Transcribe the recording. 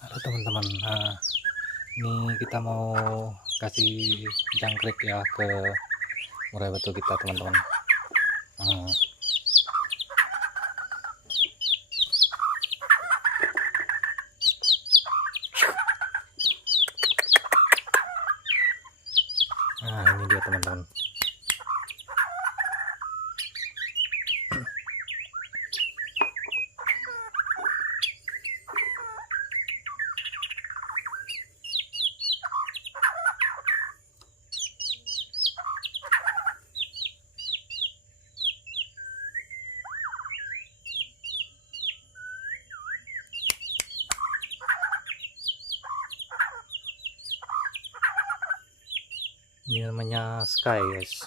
Halo teman-teman, nah ini kita mau kasih jangkrik ya ke murai batu kita teman-teman. Nah ini dia teman-teman. Ini namanya Sky guys.